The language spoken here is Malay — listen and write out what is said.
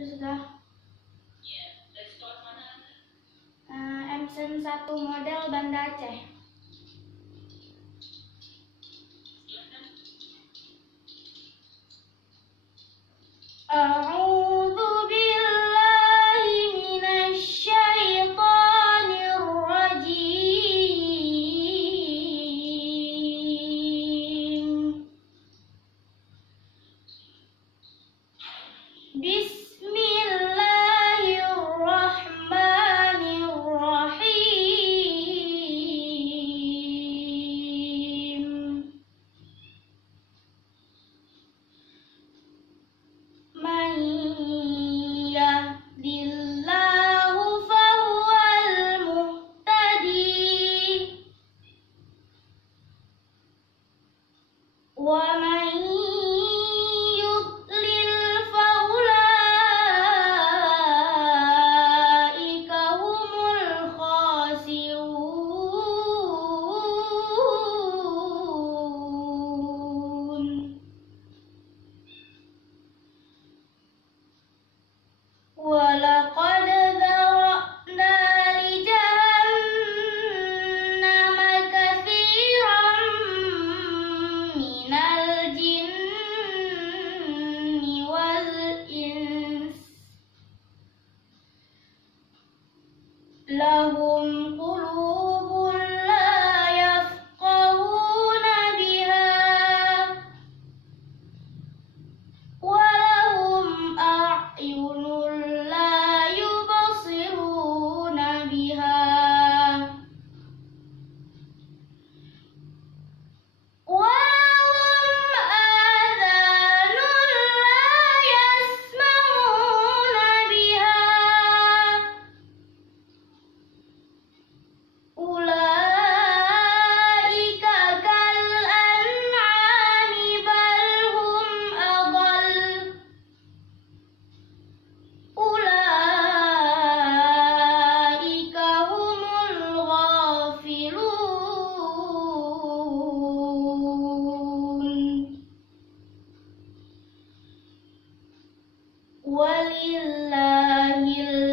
Sudah. Epson 1 model Banda Aceh. A'udzu billahi minasy syaithanir rajim. Bismillahirrahmanirrahim. Man yahdillahu fahuwal muhtadi wa man yudlil faulaika humul khasirun. Walaqad dzara'na li jahannama katsiran minal jinni wal ins lahum qulubun la yafqahuna biha walahum a'yunun la yubsiruna biha walahum adhanun la yasma'una biha ulaika kal an'ami bal hum adall ulaika humul ghafilun. Walillahil